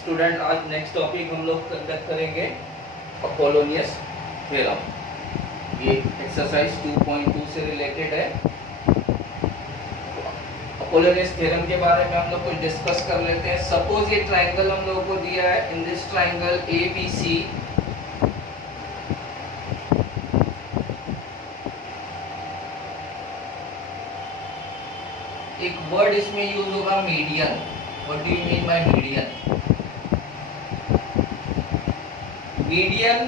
Student, आज next topic हम लोग कंडक्ट करेंगे अपोलोनियस थ्योरम। ये एक्सरसाइज 2.2 से रिलेटेड है। अपोलोनियस थ्योरम के बारे में हम लोग कुछ डिस्कस कर लेते हैं। सपोज ये ट्राइंगल हम लोगों को दिया है। इन दिस ट्राइंगल ABC एक वर्ड इसमें यूज होगा median. What do you mean by median? Median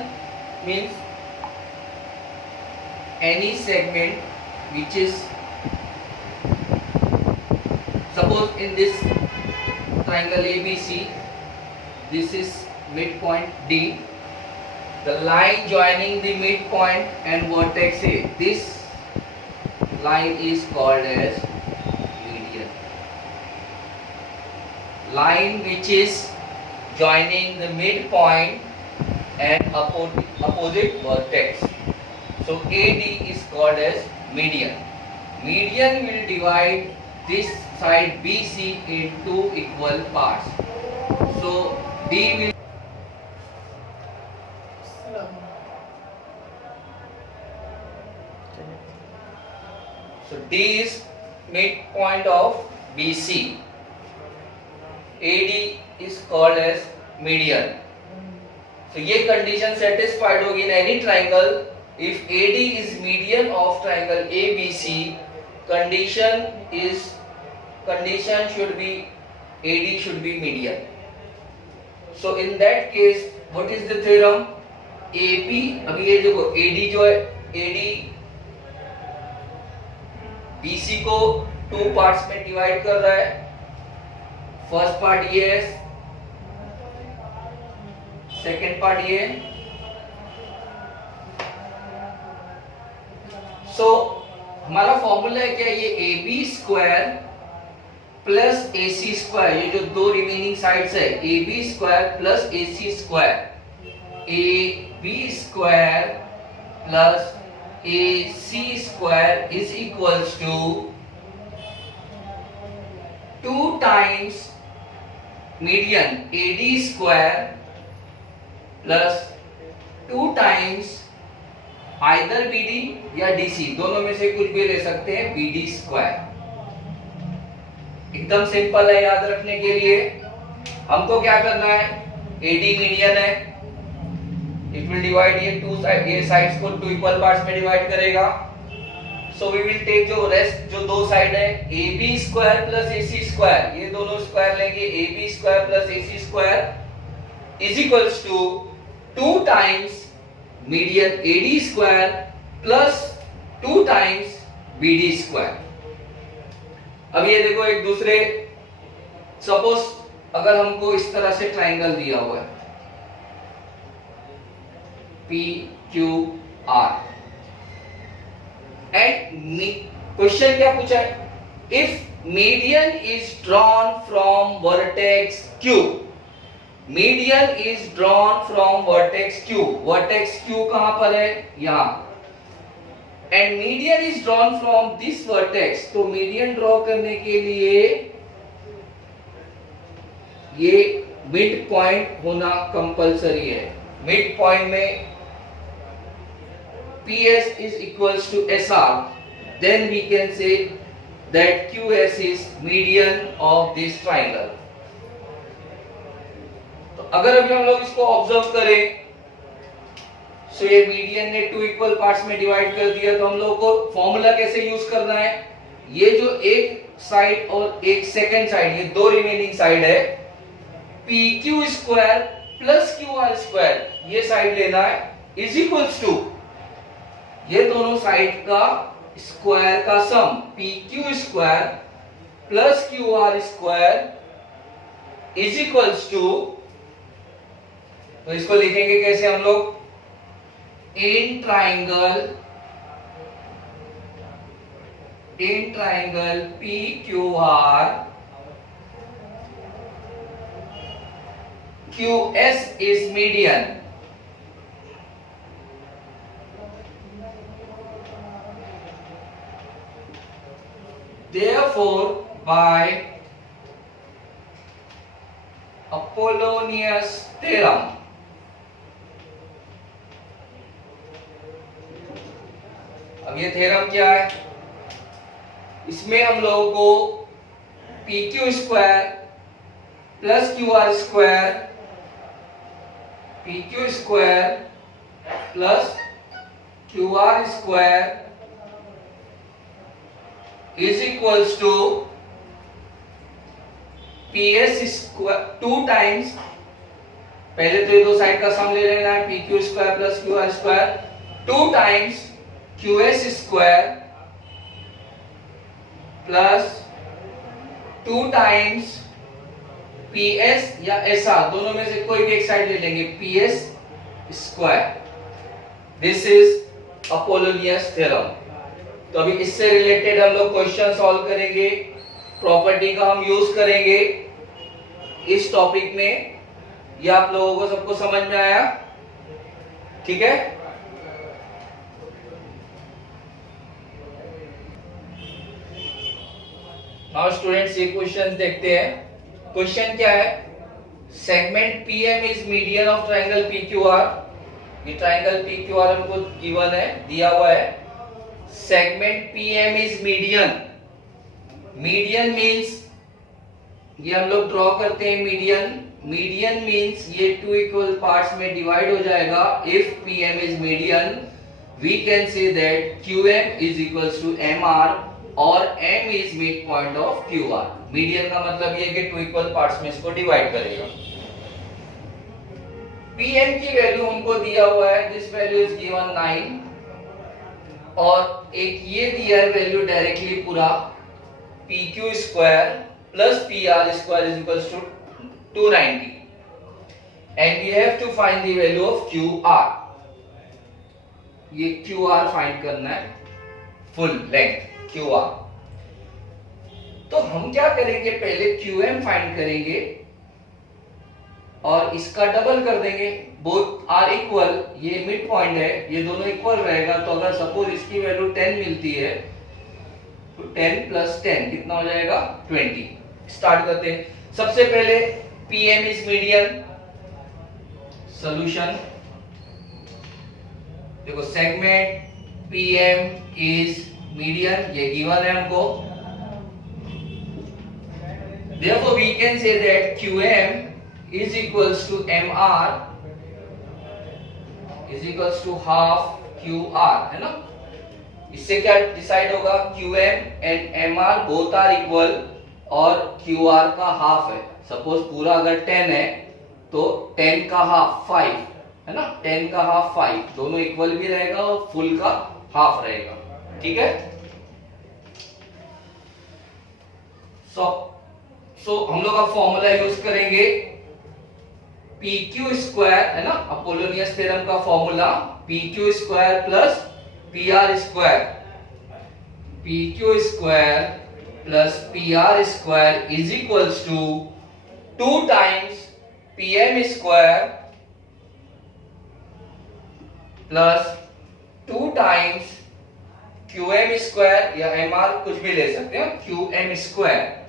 means any segment which is, suppose in this triangle ABC, this is midpoint D. The line joining the midpoint and vertex A, this line is called as median. Line which is joining the midpoint and opposite vertex, so AD is called as median. Median will divide this side BC into equal parts, so D will, so D is midpoint of BC. AD is called as median. तो ये condition satisfied होगी in any triangle if AD is median of triangle ABC. Condition should be AD should be median. So in that case what is the theorem? AP, अभी ये देखो AD जो है, AD BC को 2 parts में divide कर रहा है. फर्स्ट पार्ट ये है, सेकेंड पार्ट ये। सो हमारा फॉर्मूला है क्या? ये AB square plus AC square, ये जो दो रिमेनिंग साइड्स है, AB square plus AC square, AB square plus AC square is equals to 2 times median AD square plus 2 times either BD या DC, दोनों में से कुछ भी ले सकते हैं, BD स्क्वायर। एकदम सिंपल है याद रखने के लिए। हमको क्या करना है? AD मीडियन है, इट विल डिवाइड ये 2 साइड, ये साइड्स को 2 इक्वल पार्ट्स में डिवाइड करेगा। सो वी विल टेक जो रेस्ट, जो दो साइड है, AB square plus AC square, ये दोनों स्क्वायर लेंगे, AB square plus AC square is equals to 2 times median AD square plus 2 times BD square. अब ये देखो एक दूसरे, सपोज अगर हमको इस तरह से ट्राइंगल दिया हुआ है PQR एंड क्वेश्चन क्या पूछा है? If median is drawn from vertex Q, median is drawn from vertex Q, vertex Q कहां पर है? यहां। And median is drawn from this vertex, तो मीडियन ड्रॉ करने के लिए ये मिड पॉइंट होना कंपलसरी है। मिड पॉइंट में PS is equals to SR, then we can say that QS is median of this triangle. तो अगर अभी हम लोग इसको ऑब्जर्व करें, सो ये मीडियन ने 2 इक्वल पार्ट्स में डिवाइड कर दिया, तो हम लोग को फॉर्मूला कैसे यूज करना है? ये जो एक साइड और एक सेकंड साइड, ये दो रिमेनिंग साइड है, PQ square plus QR square, ये साइड लेना है, इज इक्वल्स टू ये दोनों साइड का स्क्वायर का sum, PQ square plus QR square is equals to, तो इसको लिखेंगे कैसे हम लोग? In triangle PQR QS is median. therefore by Apollonius theorem अब ये थ्योरम क्या है, इसमें हम लोगों को P Q square plus Q R square, P Q square plus Q R square is equals to P S square 2 times, पहले तो ये दो साइड का सम ले लेना है, P Q square plus Q R square 2 times Q S square plus 2 times P S या S R, दोनों में से कोई भी एक साइड ले लेंगे, P S square. This is Apollonius theorem. तो अभी इससे रिलेटेड हम लोग क्वेश्चन सॉल्व करेंगे, प्रॉपर्टी का हम यूज करेंगे इस टॉपिक में। ये आप लोगों को सबको समझ में आया? ठीक है। नाउ स्टूडेंट्स ये क्वेश्चन देखते हैं। क्वेश्चन क्या है, segment PM is median of triangle PQR. ये ट्रायंगल पीक्यूआर हमको गिवन है, दिया हुआ है। Segment PM is median. Median means ये हम लोग ड्रॉ करते हैं मीडियन। मीडियन मींस ये 2 इक्वल पार्ट्स में डिवाइड हो जाएगा। If PM is median we can say that QM is equals to MR और m इज mid point of QR। Median का मतलब ये कि 2 इक्वल पार्ट्स में इसको डिवाइड करेगा। pm की वैल्यू हमको दिया हुआ है, दिस वैल्यू इज गिवन 9 और एक ये दिया है वैल्यू डायरेक्टली पूरा pq square plus pr square is equals to 290 and we have to find the value of QR। ये QR फाइंड करना है, फुल लेंथ QR। तो हम क्या करेंगे, पहले QM फाइंड करेंगे और इसका डबल कर देंगे। बोथ आर इक्वल, ये मिड पॉइंट है, ये दोनों इक्वल रहेगा। तो अगर सपोज इसकी वैल्यू 10 मिलती है तो 10 प्लस 10 कितना हो जाएगा, 20। स्टार्ट करते हैं। सबसे पहले PM इज मीडियन। सॉल्यूशन देखो, सेगमेंट PM इज मीडियन, ये गिवन है हमको। Therefore we can say that QM is equals to MR is equals to half QR, है ना। इससे क्या डिसाइड होगा, QM and MR both are equal और QR का हाफ है। सपोज पूरा अगर 10 है तो 10 का हाफ 5 है ना, 10 का हाफ 5, दोनों इक्वल भी रहेगा और फुल का हाफ रहेगा। ठीक है। सो हम लोग अब फॉर्मूला यूज करेंगे PQ स्क्वायर, है ना, अपोलोनियस थ्योरम का formula PQ square plus PR square. PQ square plus PR square is equals to 2 times PM square plus 2 times QM square या MR कुछ भी ले सकते हैं, QM square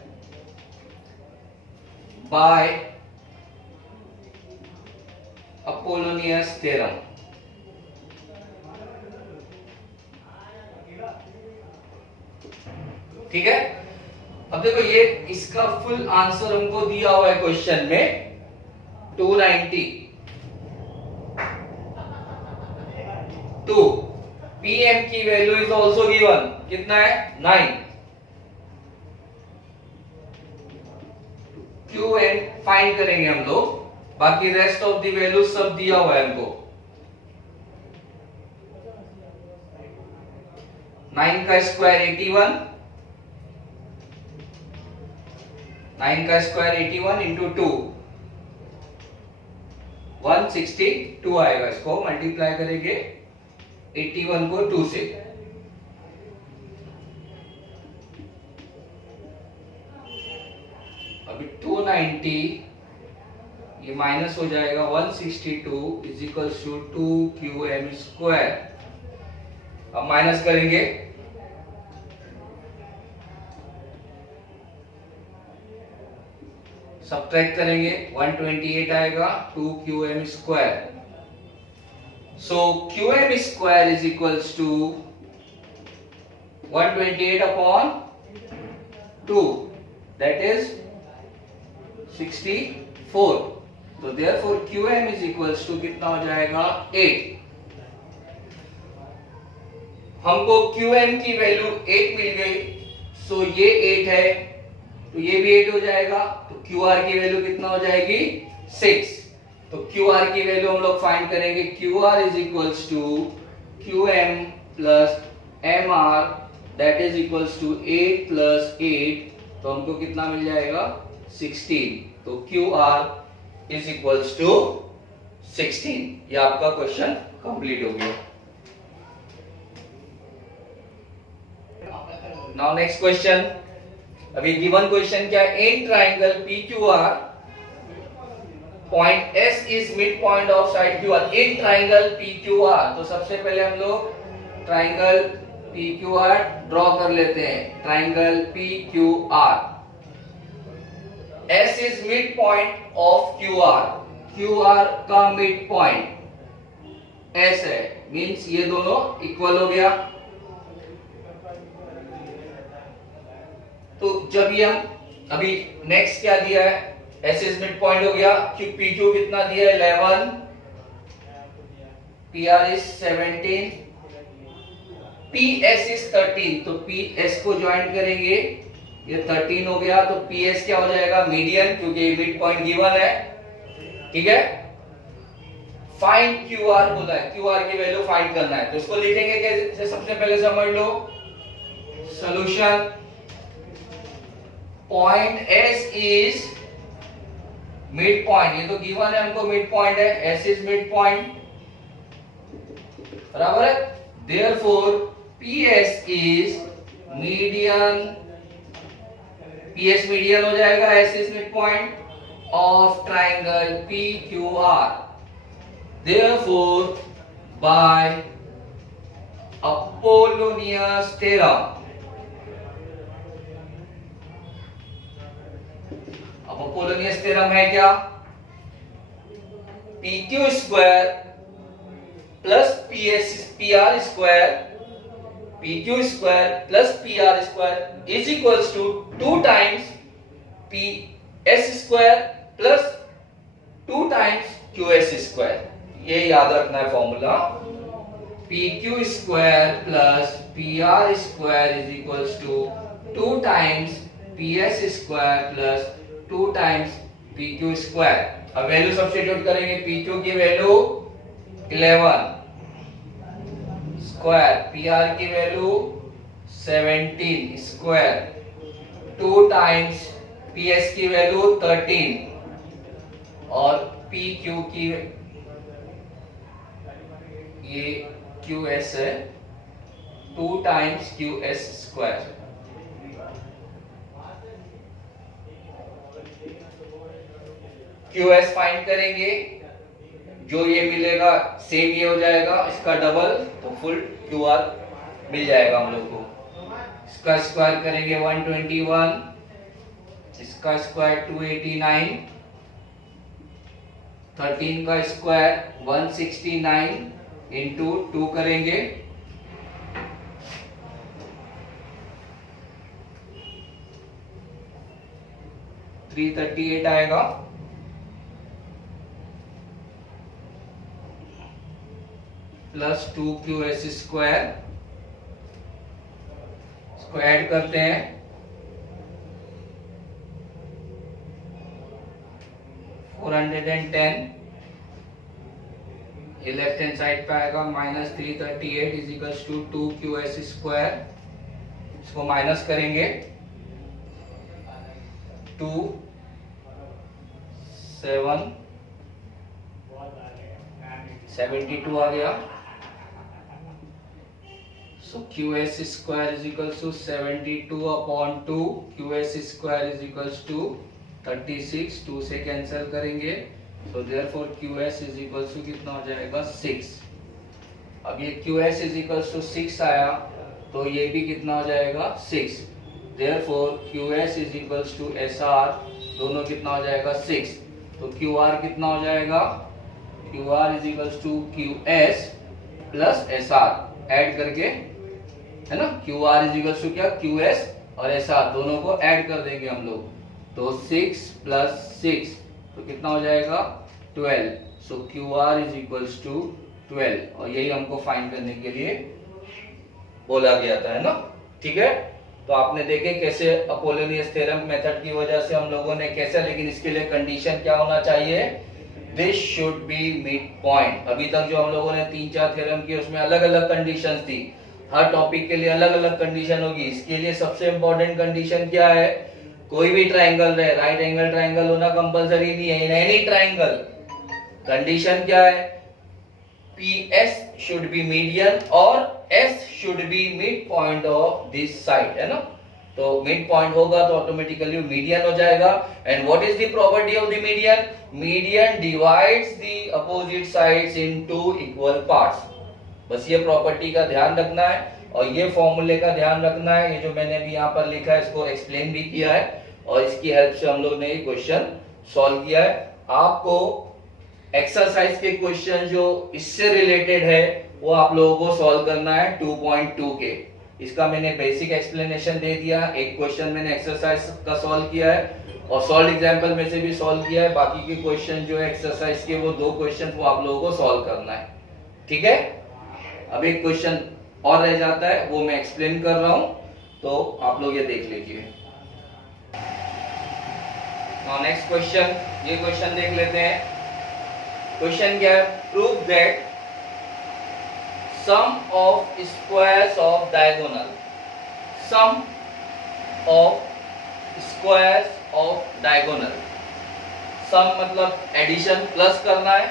by Apollonius theorem. ठीक है। अब देखो ये इसका फुल आंसर हमको दिया हुआ है क्वेश्चन में 290। तो PM की वैल्यू इज ऑल्सो गिवन, कितना है, 9। QM फाइंड करेंगे हम लोग, बाकी रेस्ट ऑफ द वैल्यू सब दिया हुआ है हमको। 9 का स्क्वायर 81, 9 का स्क्वायर 81 इंटू 2 162 आएगा। इसको मल्टीप्लाई करेंगे 81 को 2 से। अभी 290 ये माइनस हो जाएगा, 162 is equals to 2QM square. अब माइनस करेंगे सब्ट्रैक्ट करेंगे 128 आएगा 2qm square. So qm square is equals to 128 upon 2 that is 64। तो therefore qm is equals to कितना हो जाएगा 8। हमको qm की वैल्यू 8 मिल गई, सो ये 8 है तो ये भी 8 हो जाएगा, तो qr की वैल्यू कितना हो जाएगी 6। तो qr की वैल्यू हम लोग फाइंड करेंगे, qr is equals to qm plus mr that is equals to 8 plus 8, तो हमको कितना मिल जाएगा 16। तो qr इज इक्वल्स टू 16। ये आपका क्वेश्चन कंप्लीट हो गया। Now next question. अभी गिवन क्वेश्चन क्या है, इन triangle PQR point S is mid point of side QR। In triangle PQR, तो सबसे पहले हम लोग ट्राइंगल PQR ड्रॉ कर लेते हैं। Triangle PQR, S is mid point of QR, QR का मिड पॉइंट S है, मींस ये दोनों इक्वल हो गया। तो जब ये हम अभी नेक्स्ट क्या दिया है, S इज मिड पॉइंट हो गया, PQ कितना दिया है 11, PR इज 17, PS इज 13, तो PS को ज्वाइन करेंगे, ये 13 हो गया, तो PS क्या हो जाएगा मीडियन, क्योंकि मिड पॉइंट गिवन है। ठीक है, फाइंड QR बोला है, QR की वैल्यू फाइंड करना है, तो इसको लिखेंगे कैसे, सबसे पहले समझ लो solution. Point S is mid point, ये तो गिवन है हमको मिड पॉइंट है, S इज मिड पॉइंट, बराबर है। Therefore PS is median, PS median हो जाएगा, S is mid point of triangle PQR। Therefore by Apollonius theorem, अब अपोलोनियस थ्योरम है क्या, PQ square plus PR square, PQ square plus PR square is equals to 2 times PS square plus 2 times QS square. ये याद रखना है formula, PQ square plus PR square is equals to 2 times PS square plus 2 times PQ square. अब value substitute करेंगे, PQ की value 11 square, PR की value 17 square, 2 times PS की value 13 और PQ की ये QS है 2 times QS square. QS find करेंगे, जो ये मिलेगा सेम ये हो जाएगा, इसका डबल, तो फुल QR मिल जाएगा हम लोग को। इसका स्क्वायर करेंगे 121, इसका स्क्वायर 289, 13 का स्क्वायर 169 इंटू 2 करेंगे, $338 आएगा, प्लस 2QS स्क्वायर, इसको ऐड करते हैं, 410, ये लेफ्ट हैंड साइड पे आएगा, minus 338 is equals to 2QS square, इसको माइनस करेंगे 2 7 72 आ गया। So QS square is equals to 72 upon 2, QS square is equals to 36, 2 से कैंसिल करेंगे, so therefore QS is equals to कितना हो जाएगा 6। अब ये QS is equals to 6 आया, तो ये भी कितना हो जाएगा 6, therefore QS is equals to SR दोनों कितना हो जाएगा 6। तो क्यू आर कितना हो जाएगा, Q R is equals to Q S plus S R add करके, है ना। Q R is equals to क्या, क्यू एस और एस आर दोनों को ऐड कर देंगे हम लोग। तो 6 प्लस 6 तो कितना हो जाएगा 12। So Q R is equals to 12 और यही हमको फाइंड करने के लिए बोला गया था, है ना। ठीक है, तो आपने देखे कैसे अपोलोनियस थ्योरम मेथड की वजह से हम लोगों ने कैसे, लेकिन इसके लिए कंडीशन क्या होना चाहिए, this should be mid point. अभी तक जो हम लोगों ने 3-4 थ्योरम की उसमें अलग अलग कंडीशंस थी, हर टॉपिक के लिए अलग अलग कंडीशन होगी। इसके लिए सबसे इंपॉर्टेंट कंडीशन क्या है, कोई भी ट्राइंगल रहे, राइट एंगल ट्राइंगल होना कंपलसरी नहीं है, इन एनी ट्राइंगल कंडीशन क्या है, PS should be median और S should be midpoint of this side, है ना। तो मिड पॉइंट होगा तो ऑटोमेटिकली मीडियन हो जाएगा। And what is the property of the median, median divides the opposite sides into equal parts. बस ये प्रॉपर्टी का ध्यान रखना है और ये फॉर्मूले का ध्यान रखना है। ये जो मैंने अभी यहाँ पर लिखा है इसको एक्सप्लेन भी किया है और इसकी हेल्प से हम लोग ने ये क्वेश्चन सॉल्व किया है। आपको एक्सरसाइज के क्वेश्चन जो इससे रिलेटेड है वो आप लोगों को सॉल्व करना है 2.2 के। इसका मैंने बेसिक एक्सप्लेनेशन दे दिया, एक क्वेश्चन मैंने एक्सरसाइज का सॉल्व किया है और सॉल्व एग्जांपल में से भी सॉल्व किया है। बाकी के क्वेश्चन जो है एक्सरसाइज के वो 2 क्वेश्चन वो आप लोगों को सॉल्व करना है, ठीक है। अब एक क्वेश्चन और रह जाता है वो मैं एक्सप्लेन कर रहा हूं, तो आप लोग ये देख लीजिए। नेक्स्ट क्वेश्चन, ये क्वेश्चन देख लेते हैं। क्वेश्चन क्या है, prove that sum of squares of diagonal, sum of squares of diagonal, sum मतलब एडिशन प्लस करना है,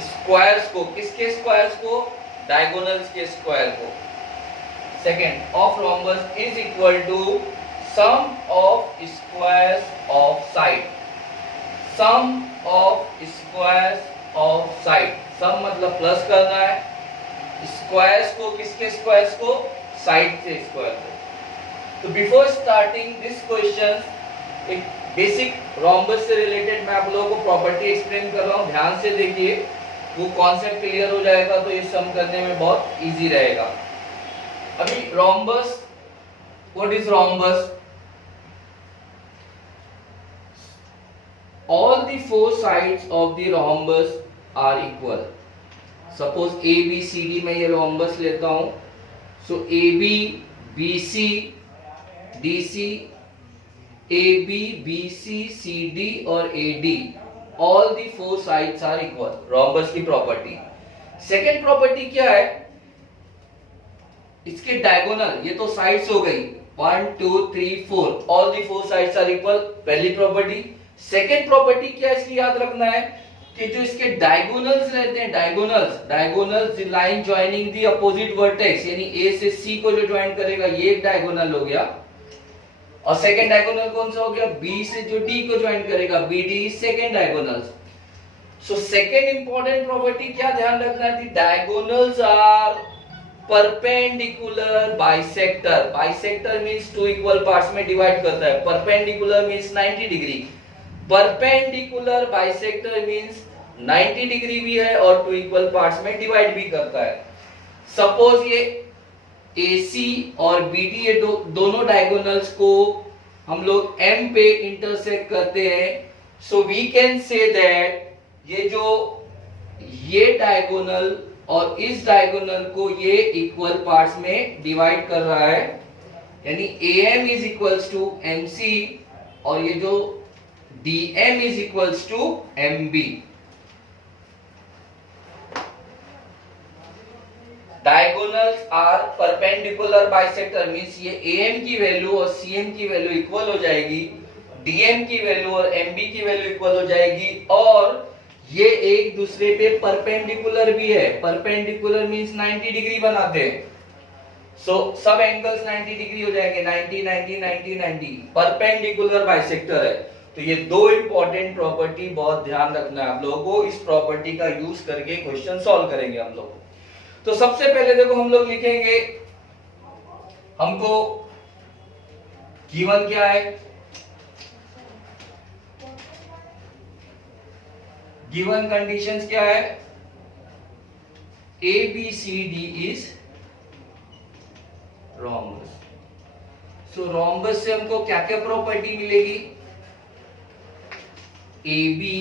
स्क्वायर्स को, किसके स्क्वायर्स को, डायगोनल्स के स्क्वायर को। Second, of rhombus is equal to sum of squares of side, sum of squares of side, sum मतलब plus करना है, स्क्वायर्स को, किसके स्क्वायर्स को, साइड के स्क्वायर को। तो बिफोर स्टार्टिंग दिस क्वेश्चन, एक बेसिक रोम्बस से रिलेटेड मैं आप लोगों को प्रॉपर्टी एक्सप्लेन कर रहा हूं, ध्यान से देखिए, वो कॉन्सेप्ट क्लियर हो जाएगा तो ये सम करने में बहुत इजी रहेगा। अभी rhombus, what is rhombus, all the 4 sides of the rhombus are equal. Suppose ABCD में ये rhombus लेता हूं, so AB, BC, DC, AB, BC, CD और AD, all the 4 sides are equal. rhombus की प्रॉपर्टी। सेकेंड प्रॉपर्टी क्या है, इसके diagonal, ये तो साइड्स हो गई 1 2 3 4, all the 4 sides are equal, पहली प्रॉपर्टी। सेकेंड प्रॉपर्टी क्या है, इसकी याद रखना है कि जो इसके डायगोनल्स रहते हैं, diagonals line joining the opposite vertex, यानी ए से सी को जो ज्वाइन करेगा ये एक डायगोनल हो गया, और सेकेंड डायगोनल कौन सा हो गया, बी से जो डी को ज्वाइन करेगा, B D is second diagonal. So second important property क्या ध्यान रखना है, diagonals are perpendicular bisector. Bisector means 2 equal parts में डिवाइड करता है, perpendicular means 90 degree, perpendicular bisector means 90 degree भी है और 2 इक्वल पार्ट्स में डिवाइड भी करता है। सपोज ये AC और BD, ये दोनों डायगोनल्स को हम लोग M पे इंटरसेक्ट करते हैं, so we can say that ये डायगोनल और इस डायगोनल को ये इक्वल पार्ट्स में डिवाइड कर रहा है, यानी AM is equals to MC और ये जो DM is equals to MB। Diagonals are perpendicular bisector means ये AM की वैल्यू और CM की वैल्यू इक्वल हो जाएगी, DM की वैल्यू और MB की वैल्यू इक्वल हो जाएगी, और ये एक दूसरे पे परपेंडिकुलर भी है। परपेंडिकुलर मींस 90 डिग्री बनाते हैं, सो सब एंगल्स 90 डिग्री हो जाएंगे, 90 90 90 90, परपेंडिकुलर बाइसेक्टर है। तो ये 2 इंपॉर्टेंट प्रॉपर्टी बहुत ध्यान रखना है आप लोगों को, इस प्रॉपर्टी का यूज करके क्वेश्चन सॉल्व करेंगे हम लोग। तो सबसे पहले देखो हम लोग लिखेंगे, हमको गिवन क्या है, गिवन कंडीशंस क्या है, A B C D is rhombus. सो रोम्बस से हमको क्या क्या प्रॉपर्टी मिलेगी, A B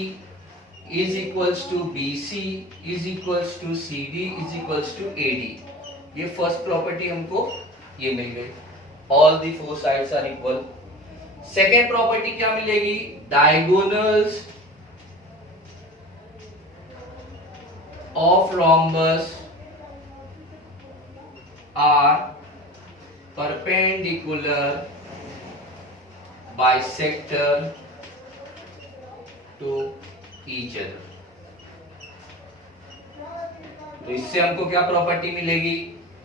is equals to B C is equals to C D is equals to A D. ये फर्स्ट प्रॉपर्टी हमको ये मिल गई, all the four sides are equal. Second property क्या मिलेगी, diagonals of rhombus are perpendicular bisector to each other। तो इससे हमको क्या प्रॉपर्टी मिलेगी,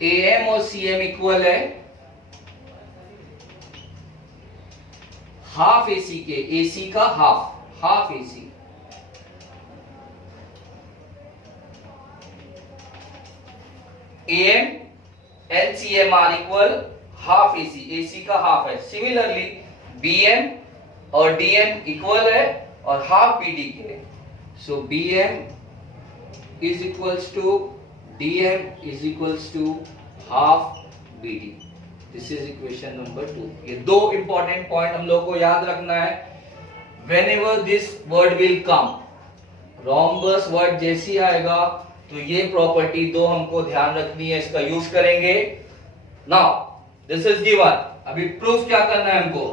AM और CM इक्वल है हाफ AC के, AC का half AC। AM and CM are equal half AC, AC का हाफ है। सिमिलरली BM और DM इक्वल है और हाफ BD के। So BM is equals to DM is equals to half BD। This is equation number 2। ये दो important point हम लोग को याद रखना है। Whenever this word will come, rhombus word जैसी आएगा तो ये प्रॉपर्टी दो हमको ध्यान रखनी है, इसका यूज करेंगे। नाउ दिस इज गिवन, अभी प्रूफ क्या करना है हमको,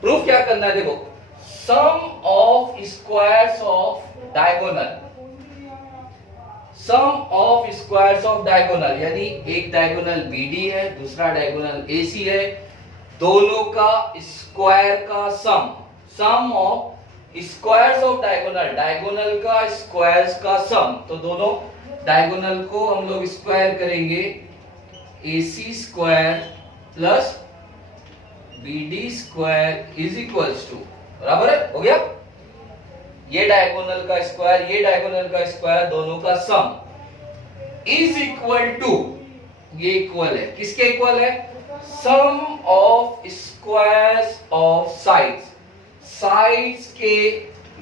प्रूफ क्या करना है, देखो sum of squares of diagonal, sum of squares of diagonal, यानी एक डायगोनल BD है, दूसरा डायगोनल AC है, दोनों का स्क्वायर का sum of squares of diagonal, diagonal का स्क्वायर्स का सम। तो दोनों डायगोनल को हम लोग स्क्वायर करेंगे, AC square plus BD square is equals to, बराबर है, हो गया। ये डायगोनल का स्क्वायर, ये डायगोनल का स्क्वायर, दोनों का सम इज इक्वल टू, ये इक्वल है, किसके इक्वल है, sum of squares of sides, sides के,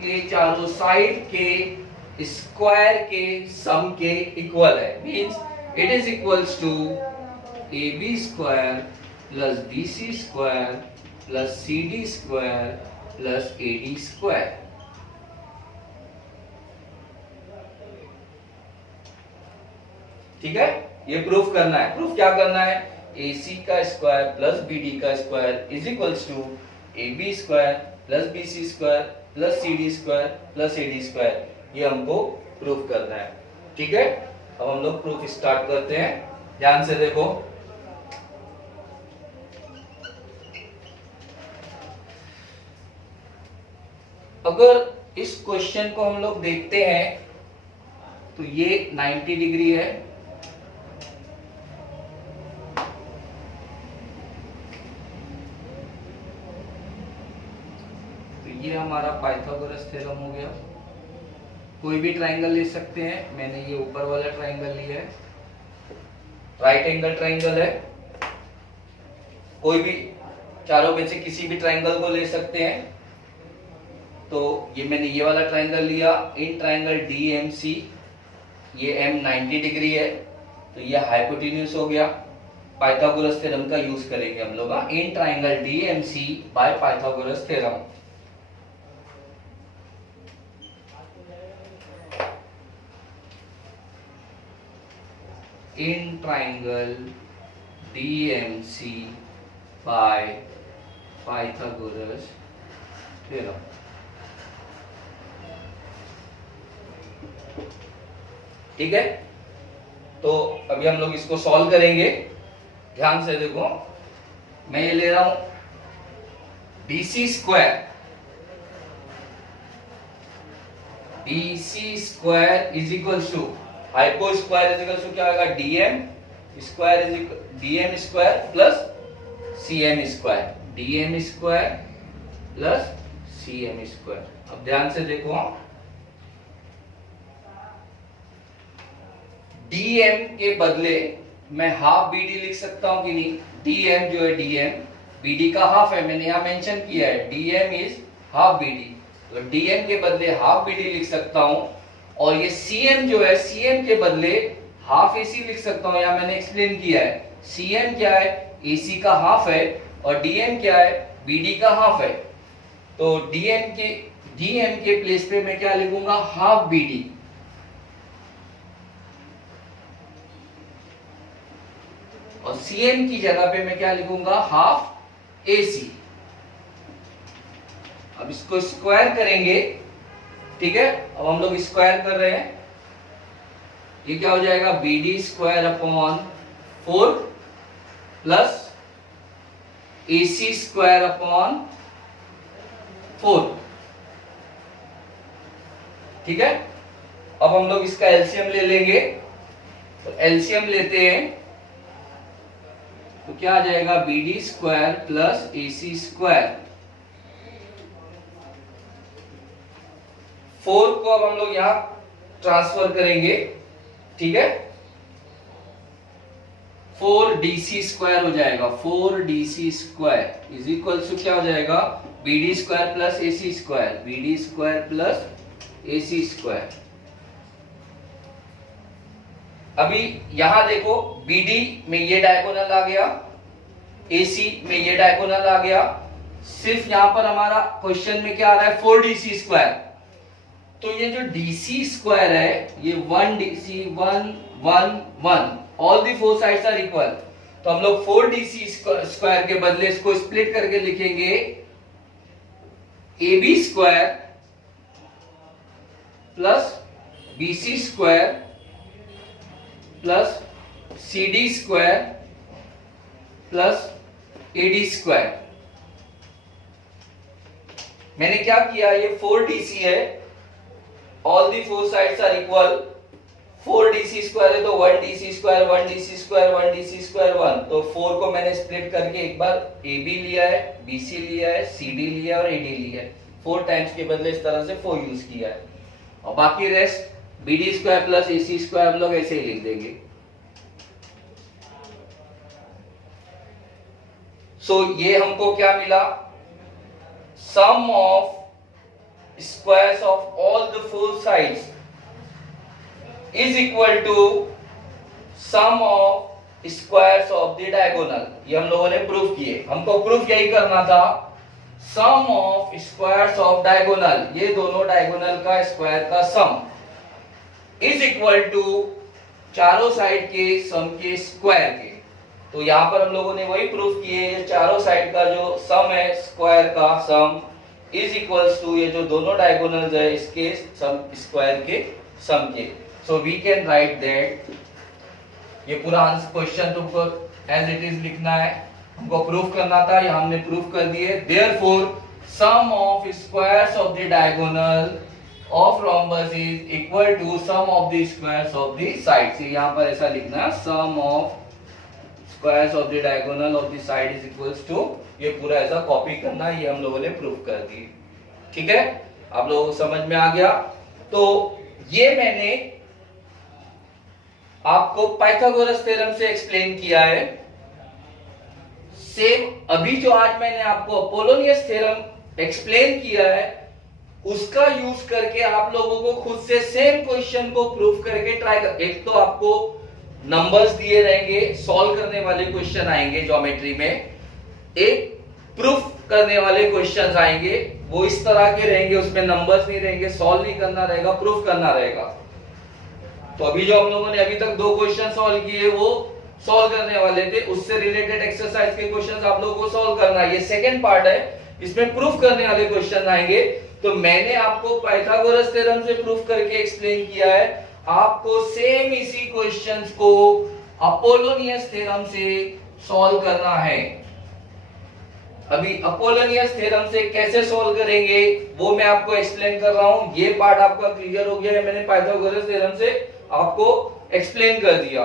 ये चारों साइड के स्क्वायर के सम के इक्वल है। Means it is equals to AB square plus BC square plus CD square plus AD square. ठीक है, ये प्रूफ करना है। प्रूफ क्या करना है, AC का स्क्वायर प्लस BD का square is equals to AB square plus BC square plus CD square plus AD square, ये हमको प्रूफ करना है। ठीक है, अब हम लोग प्रूफ स्टार्ट करते हैं, ध्यान से देखो। अगर इस क्वेश्चन को हम लोग देखते हैं तो ये 90 डिग्री है, तो ये हमारा पाइथागोरस थ्योरम हो गया। कोई भी ट्राइंगल ले सकते हैं, मैंने ये ऊपर वाला ट्राइंगल लिया है, राइट एंगल ट्राइंगल है। कोई भी चारों में से किसी भी ट्राइंगल को ले सकते हैं। तो ये मैंने ये वाला ट्राइंगल लिया, इन ट्राइंगल DMC, ये M 90 डिग्री है, तो ये हाइपोटेन्यूज हो गया। पाइथागोरस थ्योरम का यूज करेंगे हम लोग, in triangle DMC by Pythagoras theorem. In triangle DMC by Pythagoras theorem. ठीक है, तो अभी हम लोग इसको सॉल्व करेंगे। ध्यान से देखो, मैं ये ले रहा हूं BC square, BC square is equal to hypo square is equal to क्या होगा, DM square is DM square plus CM square, DM square plus CM square. अब ध्यान से देखो, DM के बदले मैं हाफ BD लिख सकता हूं कि नहीं। DM जो है DM BD का हाफ है, मैंने यहां मेंशन किया है, DM is half B D, तो डीएम के बदले हाफ बी डी लिख सकता हूं, और ये सीएम जो है सीएम के बदले हाफ एसी लिख सकता हूं। यहां मैंने एक्सप्लेन किया है सीएम क्या है, एसी का हाफ है, और डीएम क्या है, बीडी का हाफ है। तो डीएम के प्लेस पे मैं क्या लिखूंगा, हाफ बीडी। और सीएम की जगह पे मैं क्या लिखूंगा, हाफ एसी। अब इसको स्क्वायर करेंगे, ठीक है। अब हम लोग स्क्वायर कर रहे हैं, ये क्या हो जाएगा, बी डी स्क्वायर अपॉन 4 प्लस ए सी स्क्वायर अपॉन 4, ठीक है। अब हम लोग इसका एलसीएम ले लेंगे, तो एलसीएम लेते हैं, तो क्या आ जाएगा, B D square plus A C square. 4 को अब हम लोग यहां ट्रांसफर करेंगे, ठीक है। 4 डीसी स्क्वायर हो जाएगा, 4 DC square is equal to क्या हो जाएगा, B D square plus A C square, B D square plus A C square. अभी यहां देखो, बीडी में ये डायगोनल आ गया, एसी में ये डायगोनल आ गया, सिर्फ यहां पर हमारा क्वेश्चन में क्या आ रहा है, 4 डीसी स्क्वायर। तो ये जो डीसी स्क्वायर है, ये 1 DC 1 1 1, all the 4 sides are equal. तो हम लोग 4 डीसी स्क्वायर के बदले इसको स्प्लिट करके लिखेंगे A B square plus B C square plus C D square plus A D square. मैंने क्या किया, ये 4 डीसी है, all the 4 sides are equal, 4 DC square है तो 1 DC square 1 DC square 1 DC square 1। तो 4 को मैंने स्प्लिट करके एक बार ए बी लिया है, बी सी लिया है, सी डी लिया है और ए डी लिया है, 4 टाइम्स के बदले इस तरह से 4 यूज किया है। और बाकी rest B D square plus A C square हम लोग ऐसे ही लिख देंगे। सो ये हमको क्या मिला, सम of squares of all the 4 sides is equal to sum of squares of the diagonal। ये हम लोगों ने प्रूफ किए, हमको प्रूफ यही करना था, sum of squares of diagonal, ये दोनों डायगोनल का स्क्वायर का सम is equal to चारों साइड के सम के स्क्वायर के। तो यहां पर हम लोगों ने वही प्रूफ किए, चारों साइड का जो सम है स्क्वायर का सम इज इक्वल्स टू ये जो दोनों डायगोनल्स है इसके सम स्क्वायर के सम के। So we can write that, ये पूरा आंसर क्वेश्चन तुमको एज इट इज लिखना है, हमको प्रूफ करना था, ये हमने प्रूफ कर दिए। Therefore sum of squares of the diagonal of rhombus is equal to sum of the squares of the sides. यहां पर ऐसा लिखना है, sum of squares of the diagonal of the side is equals to, ये पूरा ऐसा copy करना, ये हम लोगों ने प्रूफ कर दी, ठीक है। आप लोगों को समझ में आ गया। तो ये मैंने आपको पाइथागोरस थ्योरम से एक्सप्लेन किया है। सेम अभी जो आज मैंने आपको अपोलोनियस थ्योरम एक्सप्लेन किया है, उसका यूज करके आप लोगों को खुद से सेम क्वेश्चन को प्रूफ करके ट्राई कर। एक तो आपको नंबर्स दिए रहेंगे, सॉल्व करने वाले क्वेश्चन आएंगे ज्योमेट्री में, एक प्रूफ करने वाले क्वेश्चंस आएंगे, वो इस तरह के रहेंगे, उसमें नंबर्स नहीं रहेंगे, सॉल्व नहीं करना रहेगा, प्रूफ करना रहेगा। तो अभी जो हम लोगों ने अभी तक 2 क्वेश्चन सॉल्व किए वो सॉल्व करने वाले थे, उससे रिलेटेड एक्सरसाइज के क्वेश्चंस आप लोगों को सॉल्व करना है। ये सेकंड पार्ट है, इसमें प्रूफ करने वाले क्वेश्चन आएंगे। तो मैंने आपको पाइथागोरस थ्योरम से प्रूफ करके एक्सप्लेन किया है, आपको सेम इसी क्वेश्चंस को अपोलोनियस थ्योरम से सॉल्व करना है। अभी अपोलोनियस थ्योरम से कैसे सॉल्व करेंगे वो मैं आपको एक्सप्लेन कर रहा हूं। ये पार्ट आपका क्लियर हो गया है, मैंने पाइथागोरस थ्योरम से आपको एक्सप्लेन कर दिया।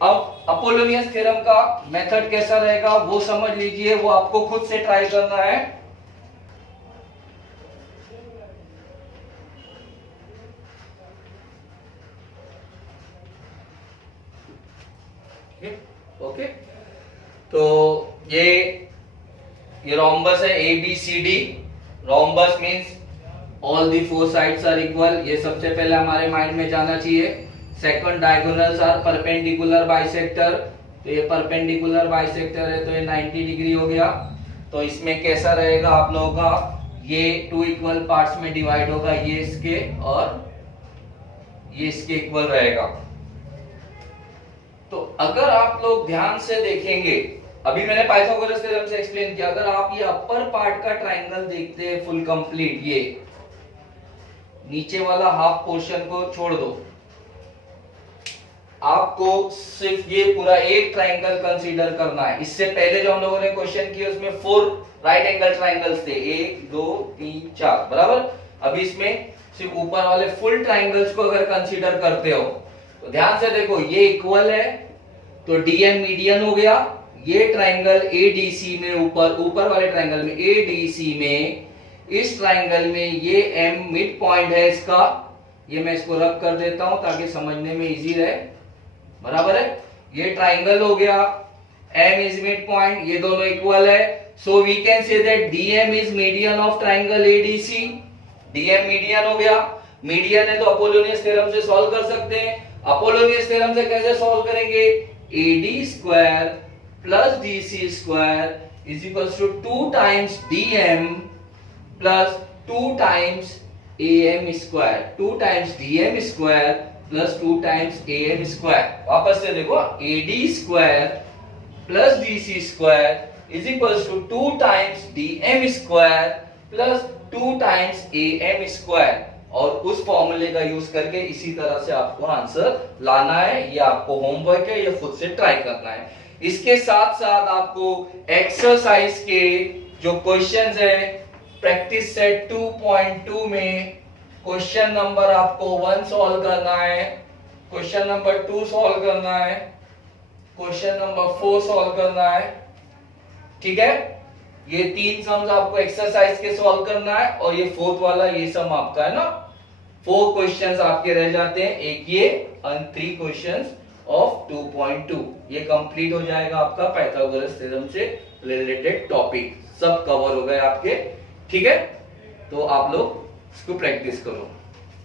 अब अपोलोनियस थ्योरम का मेथड कैसा रहेगा वो समझ लीजिए, वो आपको खुद से ट्राई करना है। ओके, तो ये रोम्बस है A B C D, rhombus means all the four sides are equal, ये सबसे पहले हमारे माइंड में जाना चाहिए। Second, diagonals are perpendicular bisector, तो ये परपेंडिकुलर बाइसेक्टर है तो ये 90 डिग्री हो गया। तो इसमें कैसा रहेगा आप लोगों का, ये टू इक्वल पार्ट्स में डिवाइड होगा, ये इसके और ये इसके इक्वल रहेगा। तो अगर आप लोग ध्यान से देखेंगे, अभी मैंने पाइथागोरस थ्योरम से एक्सप्लेन किया, अगर आप ये अपर पार्ट का ट्रायंगल देखते हैं फुल कंप्लीट, ये नीचे वाला हाफ पोर्शन को छोड़ दो, आपको सिर्फ ये पूरा एक ट्रायंगल कंसीडर करना है। इससे पहले जो हम लोगों ने क्वेश्चन किया उसमें 4 राइट एंगल ट्रायंगल्स थे, 1 2 3 4 बराबर। अभी इसमें सिर्फ ऊपर वाले फुल ट्रायंगल्स को अगर कंसीडर करते हो तो ध्यान से देखो, ये इक्वल है तो डीएम मीडियन हो गया। ये ट्रायंगल एडीसी में ऊपर वाले ट्रायंगल में एडीसी में, इस ट्रायंगल में ये एम मिड पॉइंट है इसका, ये मैं इसको रब कर देता हूं ताकि समझने में इजी रहे, बराबर है। ये ट्रायंगल हो गया, एम इज मिड पॉइंट, ये दोनों इक्वल है, so we can say that DM is median of triangle ADC. DM median हो गया, मीडियन है तो अपोलोनियस थ्योरम से सॉल्व कर सकते हैं। अपोलोनियस थ्योरम से कैसे सॉल्व करेंगे, AD square plus DC square is equals to 2 times DM plus 2 times AM square, 2 times DM square plus 2 times AM square. वापस से देखो, AD square plus DC square is equals to 2 times DM square plus 2 times AM square. और उस फॉर्मूले का use करके इसी तरह से आपको आंसर लाना है। ये आपको होमवर्क है, ये खुद से ट्राई करना है। इसके साथ साथ आपको एक्सरसाइज के जो क्वेश्चंस है प्रैक्टिस सेट 2.2 में क्वेश्चन नंबर आपको 1 सॉल्व करना है, क्वेश्चन नंबर 2 सॉल्व करना है, क्वेश्चन नंबर 4 सॉल्व करना है, ठीक है। ये 3 सम्स आपको एक्सरसाइज के सॉल्व करना है और ये 4th वाला ये सम आपका है ना। 4 क्वेश्चंस आपके रह जाते हैं, एक ये और 3 क्वेश्चंस ऑफ 2.2। ये कंप्लीट हो जाएगा आपका पाइथागोरस थ्योरम से रिलेटेड टॉपिक सब कवर हो गए आपके, ठीक है। तो आप लोग इसको प्रैक्टिस करो।